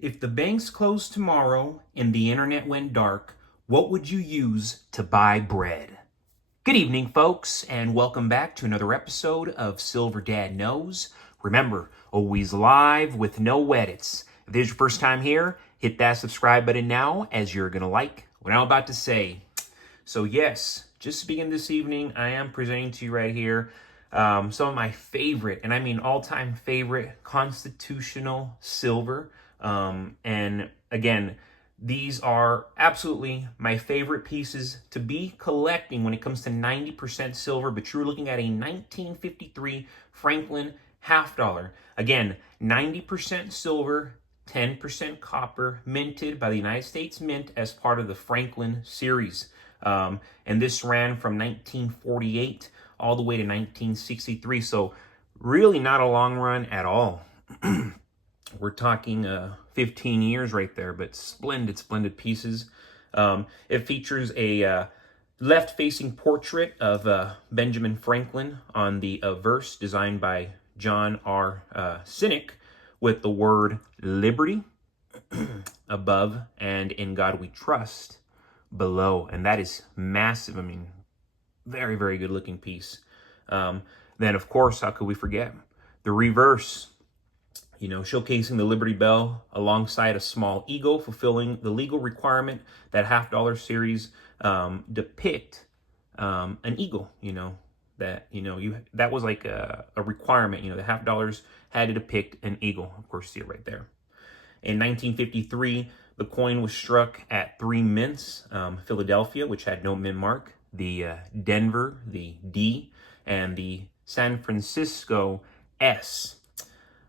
If the banks closed tomorrow and the internet went dark, what would you use to buy bread? Good evening, folks, and welcome back to another episode of Silver Dad Knows. Remember, always live with no edits. If this is your first time here, hit that subscribe button now, as you're going to like what I'm about to say. So yes, just to begin this evening, I am presenting to you right here some of my favorite, and I mean all-time favorite, constitutional silver. And again, these are absolutely my favorite pieces to be collecting when it comes to 90% silver, but you're looking at a 1953 Franklin half dollar. Again, 90% silver, 10% copper, minted by the United States Mint as part of the Franklin series. And this ran from 1948 all the way to 1963. So really not a long run at all. We're talking 15 years right there, but splendid pieces. It features a left-facing portrait of Benjamin Franklin on the verse designed by John R. Sinek with the word liberty above and in God we trust below. And that is massive. I mean, very good looking piece. Then, of course, how could we forget the reverse? Showcasing the Liberty Bell alongside a small eagle, fulfilling the legal requirement that half dollar series depict an eagle. That was like a requirement. The half dollars had to depict an eagle. Of course, see it right there. In 1953, the coin was struck at 3 mints: Philadelphia, which had no mint mark; the Denver, the D; and the San Francisco, S.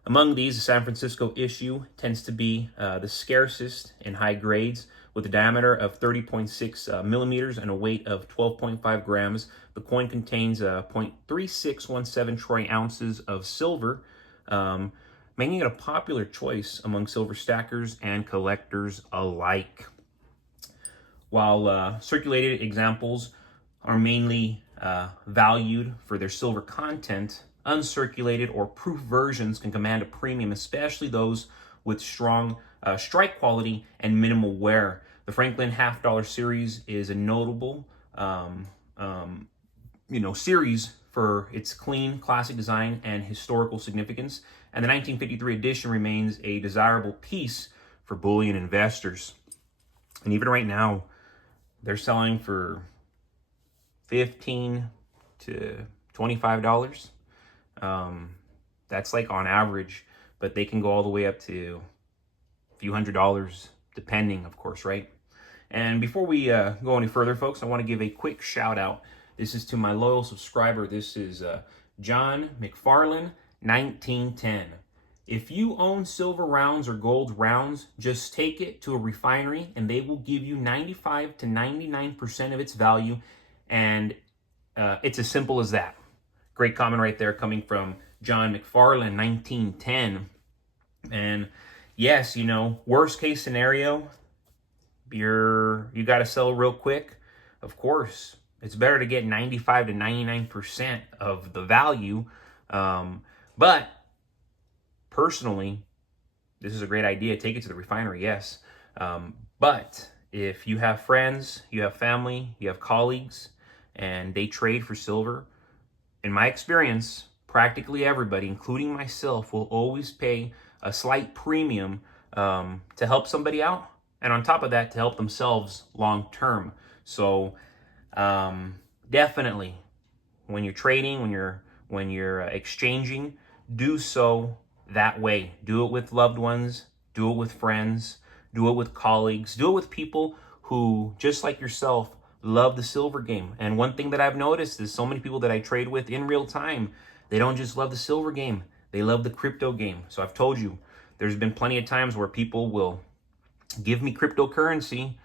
Among these, the San Francisco issue tends to be the scarcest in high grades, with a diameter of 30.6 millimeters and a weight of 12.5 grams. The coin contains 0.3617 troy ounces of silver, making it a popular choice among silver stackers and collectors alike. While circulated examples are mainly valued for their silver content, uncirculated or proof versions can command a premium, especially those with strong strike quality and minimal wear. The Franklin half dollar series is a notable series for its clean, classic design and historical significance. And the 1953 edition remains a desirable piece for bullion investors. And even right now, they're selling for $15 to $25. That's like on average, but they can go all the way up to a few $100s, depending, of course, right? And before we go any further, folks, I want to give a quick shout out. This is to my loyal subscriber. This is John McFarland, 1910. If you own silver rounds or gold rounds, just take it to a refinery and they will give you 95 to 99% of its value. And it's as simple as that. Great comment right there coming from John McFarland, 1910. And yes, worst case scenario, you got to sell real quick. Of course, it's better to get 95 to 99% of the value. But personally, this is a great idea. Take it to the refinery, yes. But if you have friends, you have family, you have colleagues, and they trade for silver, in my experience, practically everybody, including myself, will always pay a slight premium to help somebody out, and on top of that, to help themselves long term. So definitely, when you're trading, when you're exchanging, do so that way. Do it with loved ones, do it with friends, do it with colleagues, do it with people who, just like yourself, love the silver game. And one thing that I've noticed is so many people that I trade with in real time, they don't just love the silver game, they love the crypto game. So I've told you, there's been plenty of times where people will give me cryptocurrency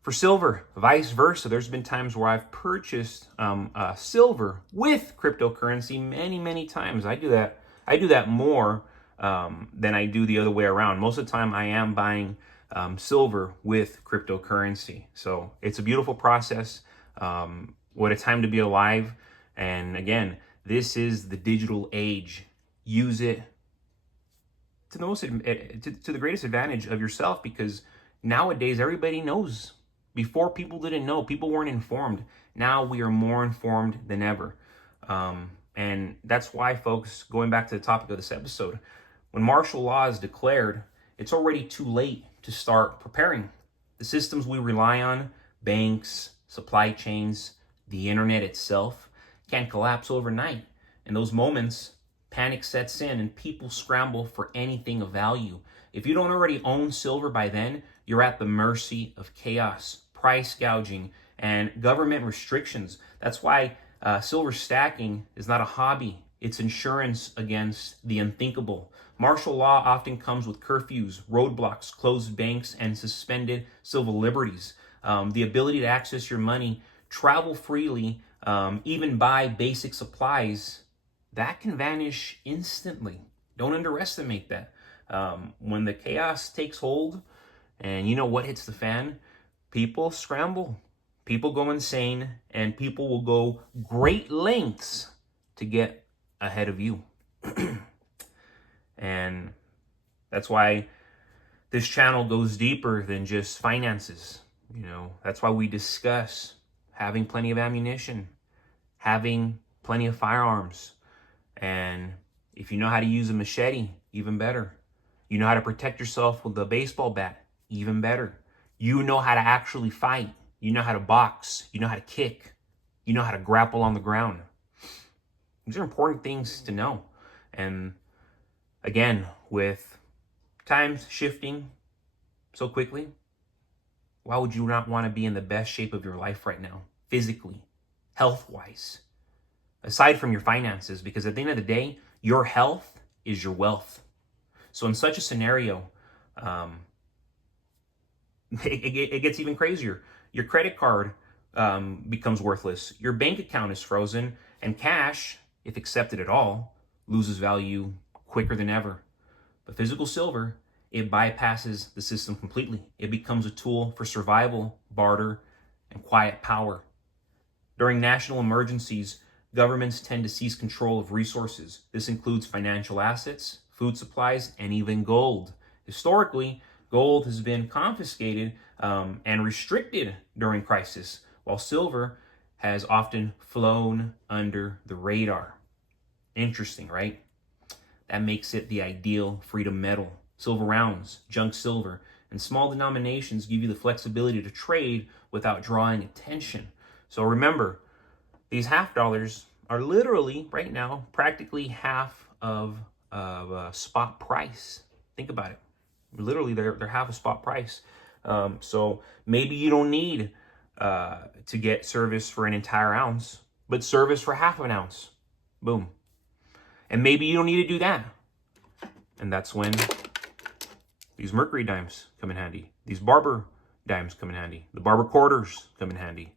for silver, vice versa. There's been times where I've purchased silver with cryptocurrency many times. I do that more than I do the other way around. Most of the time I am buying silver with cryptocurrency. So it's a beautiful process. What a time to be alive. And again, this is the digital age. Use it to the to the greatest advantage of yourself, because nowadays everybody knows. Before, people didn't know, people weren't informed. Now we are more informed than ever. And that's why, folks, going back to the topic of this episode, when martial law is declared, it's already too late to start preparing. The systems we rely on, banks, supply chains, the internet itself, can collapse overnight. In those moments, panic sets in and people scramble for anything of value. If you don't already own silver by then, you're at the mercy of chaos, price gouging, and government restrictions. That's why silver stacking is not a hobby. It's insurance against the unthinkable. Martial law often comes with curfews, roadblocks, closed banks, and suspended civil liberties. The ability to access your money, travel freely, even buy basic supplies, that can vanish instantly. Don't underestimate that. When the chaos takes hold and you know what hits the fan, people scramble, people go insane, and people will go great lengths to get ahead of you. And that's why this channel goes deeper than just finances. That's why we discuss having plenty of ammunition, having plenty of firearms. And if you know how to use a machete, even better. You know how to protect yourself with a baseball bat, even better. You know how to actually fight. You know how to box. You know how to kick. You know how to grapple on the ground. These are important things to know. And again, with times shifting so quickly, why would you not want to be in the best shape of your life right now, physically, health-wise, aside from your finances? Because at the end of the day, your health is your wealth. So in such a scenario, it gets even crazier. Your credit card becomes worthless. Your bank account is frozen, and cash, if accepted at all, loses value quicker than ever. But physical silver, it bypasses the system completely. It becomes a tool for survival, barter, and quiet power. During national emergencies, governments tend to seize control of resources. This includes financial assets, food supplies, and even gold. Historically, gold has been confiscated and restricted during crisis, while silver has often flown under the radar. Interesting, right? That makes it the ideal freedom metal. Silver rounds, junk silver, and small denominations give you the flexibility to trade without drawing attention. So remember, these half dollars are literally, right now, practically half of spot price. Think about it. Literally, they're half a spot price. So maybe you don't need to get service for an entire ounce, but service for half an ounce. Boom. And maybe you don't need to do that. And that's when these Mercury dimes come in handy. These Barber dimes come in handy. The Barber quarters come in handy.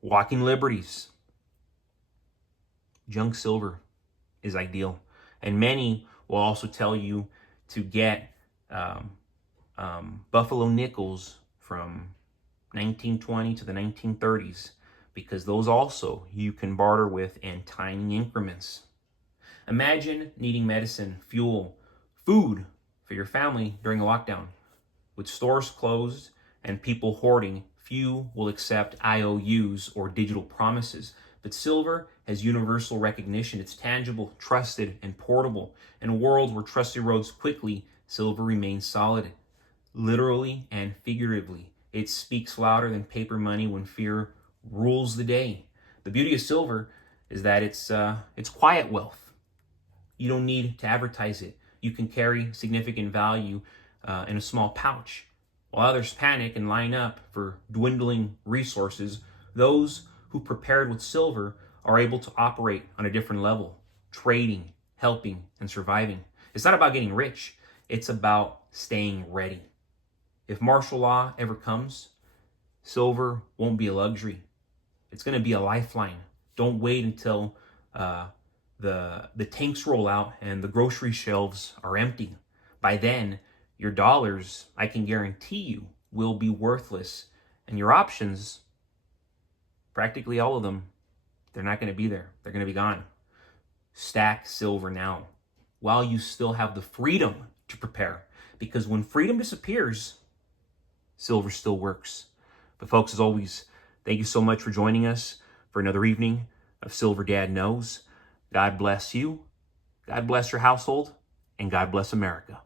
Walking liberties. Junk silver is ideal. And many will also tell you to get buffalo nickels from 1920 to the 1930s, because those also you can barter with in tiny increments. Imagine needing medicine, fuel, food for your family during a lockdown. With stores closed and people hoarding, few will accept IOUs or digital promises. But silver has universal recognition. It's tangible, trusted, and portable. In a world where trust erodes quickly, silver remains solid. Literally and figuratively, it speaks louder than paper money when fear rules the day. The beauty of silver is that it's quiet wealth. You don't need to advertise it. You can carry significant value in a small pouch. While others panic and line up for dwindling resources, those who prepared with silver are able to operate on a different level, trading, helping, and surviving. It's not about getting rich. It's about staying ready. If martial law ever comes, silver won't be a luxury. It's going to be a lifeline. Don't wait until the tanks roll out and the grocery shelves are empty. By then, your dollars, I can guarantee you, will be worthless. And your options, practically all of them, they're not going to be there. They're going to be gone. Stack silver now. while you still have the freedom to prepare. Because when freedom disappears, silver still works. But folks, as always, thank you so much for joining us for another evening of Silver Dad Knows. God bless you, God bless your household, and God bless America.